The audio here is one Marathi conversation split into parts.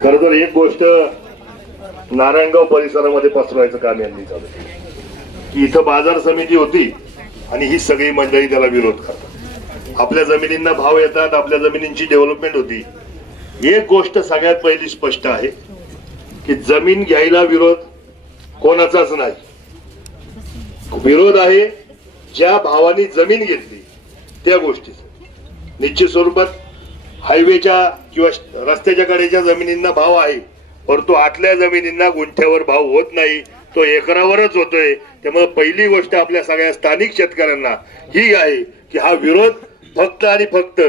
खर तर एक गोष्ट नारायणगाव परिसरामध्ये पसरवायचं काम यांनी चालू की इथं बाजार समिती होती आणि ही सगळी मंडळी त्याला विरोध करतात. आपल्या जमिनींना भाव येतात आपल्या जमिनींची डेव्हलपमेंट होती. एक गोष्ट सगळ्यात पहिली स्पष्ट आहे की जमीन घ्यायला विरोध कोणाचाच नाही. विरोध आहे ज्या भावाने जमीन घेतली त्या गोष्टीचा. निश्चित स्वरूपात हायवेच्या किंवा रस्त्याच्या कडेच्या जमिनींना भाव आहे परंतु आतल्या जमिनींना गुंठ्यावर भाव होत नाही. तो एकरावरच होतोय. त्यामुळे पहिली गोष्ट आपल्या सगळ्या स्थानिक शेतकऱ्यांना ही आहे की हा विरोध फक्त आणि फक्त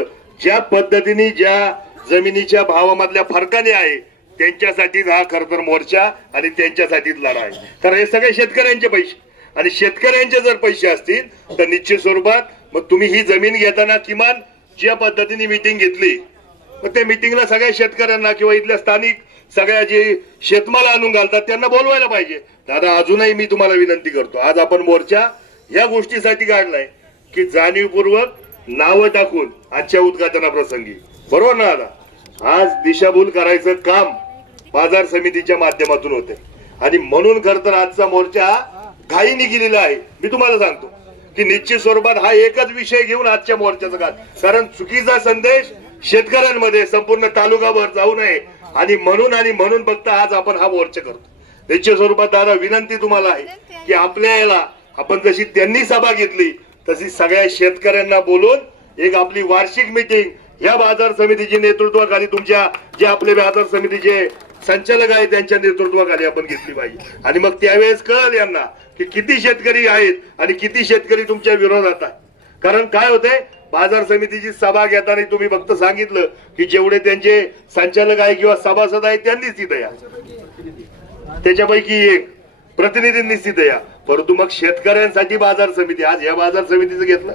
ज्या पद्धतीने ज्या जमिनीच्या भावामधल्या फरकाने आहे त्यांच्यासाठीच हा खर तर मोर्चा आणि त्यांच्यासाठीच लढा आहे. तर हे सगळे शेतकऱ्यांचे पैसे. आणि शेतकऱ्यांचे जर पैसे असतील तर निश्चित स्वरूपात मग तुम्ही ही जमीन घेताना किमान ज्या पद्धतीने मिटिंग घेतली मग त्या मिटिंगला सगळ्या शेतकऱ्यांना किंवा इथल्या स्थानिक सगळ्या जे शेतमाल आणून घालतात त्यांना बोलवायला पाहिजे. दादा अजूनही मी तुम्हाला विनंती करतो. आज आपण मोर्चा या गोष्टीसाठी काढलाय की जाणीवपूर्वक नावं टाकून आजच्या उद्घाटनाप्रसंगी. बरोबर ना दादा? आज दिशाभूल करायचं काम बाजार समितीच्या माध्यमातून होते आणि म्हणून खर तर आजचा मोर्चा घाईने गेलेला आहे. मी तुम्हाला सांगतो की निश्चित स्वरूपात हा एकच विषय घेऊन आजच्या मोर्चाचं कारण चुकीचा संदेश शेतकऱ्यांमध्ये संपूर्ण तालुकाभर जाऊ नये आणि म्हणून आणि म्हणून फक्त आज आपण हा मोर्चा करतो. निश्चित स्वरूपात दादा विनंती तुम्हाला आहे की आपल्या याला आपण जशी त्यांनी सभा घेतली तशी सगळ्या शेतकऱ्यांना बोलून एक आपली वार्षिक मिटिंग या बाजार समितीची नेतृत्वाखाली तुमच्या जे आपले बाजार समितीचे संचालक आहे त्यांच्या नेतृत्वाखाली आपण घेतली पाहिजे. आणि मग त्यावेळेस कळेल यांना की किती शेतकरी आहेत आणि किती शेतकरी तुमच्या विरोधात आहे कारण काय होतंय? बाजार समितीची सभा घेताना तुम्ही फक्त सांगितलं की जेवढे त्यांचे संचालक आहे किंवा सभासद आहेत त्यांनीच तिथं या. त्याच्यापैकी एक प्रतिनिधींनी तिथं या. परंतु मग शेतकऱ्यांसाठी बाजार समिती आज या बाजार समितीचं घेतलं.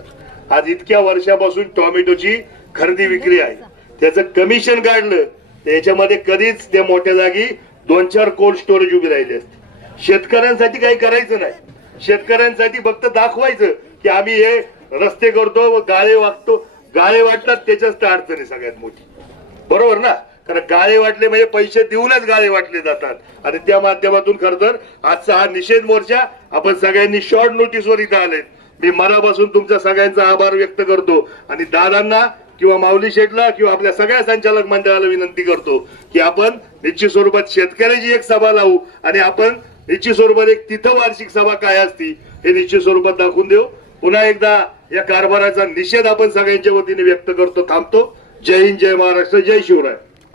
आज इतक्या वर्षापासून टोमॅटोची खरेदी विक्री आहे. त्याचं कमिशन काढलं. त्याच्यामध्ये कधीच त्या मोठ्या जागी दोन चार कोल्ड स्टोरेज उभी राहिले असते. शेतकऱ्यांसाठी काही करायचं नाही. शेतकऱ्यांसाठी फक्त दाखवायचं की आम्ही हे रस्ते करतो व गाळे वागतो. गाळे वाटतात त्याच्याच तर अडचण आहे सगळ्यात मोठी. बरोबर ना? कारण गाळे वाटले म्हणजे पैसे देऊनच गाळे वाटले जातात. आणि त्या माध्यमातून खर तर आजचा हा निषेध मोर्चा आपण सगळ्यांनी शॉर्ट नोटीसवर इथं आलेत. मी मनापासून तुमच्या सगळ्यांचा आभार व्यक्त करतो. आणि दादांना किंवा माऊली शेठला किंवा आपल्या सगळ्या संचालक मंडळाला विनंती करतो की आपण निश्चित स्वरूपात शेतकऱ्याची एक सभा लावू आणि आपण निश्चित स्वरूपात एक तिथं वार्षिक सभा काय असती हे निश्चित स्वरूपात दाखवून देऊ. पुन्हा एकदा या कारभाराचा निषेध आपण सगळ्यांच्या वतीने व्यक्त करतो थांबतो. जय हिंद जय महाराष्ट्र जय शिवराय.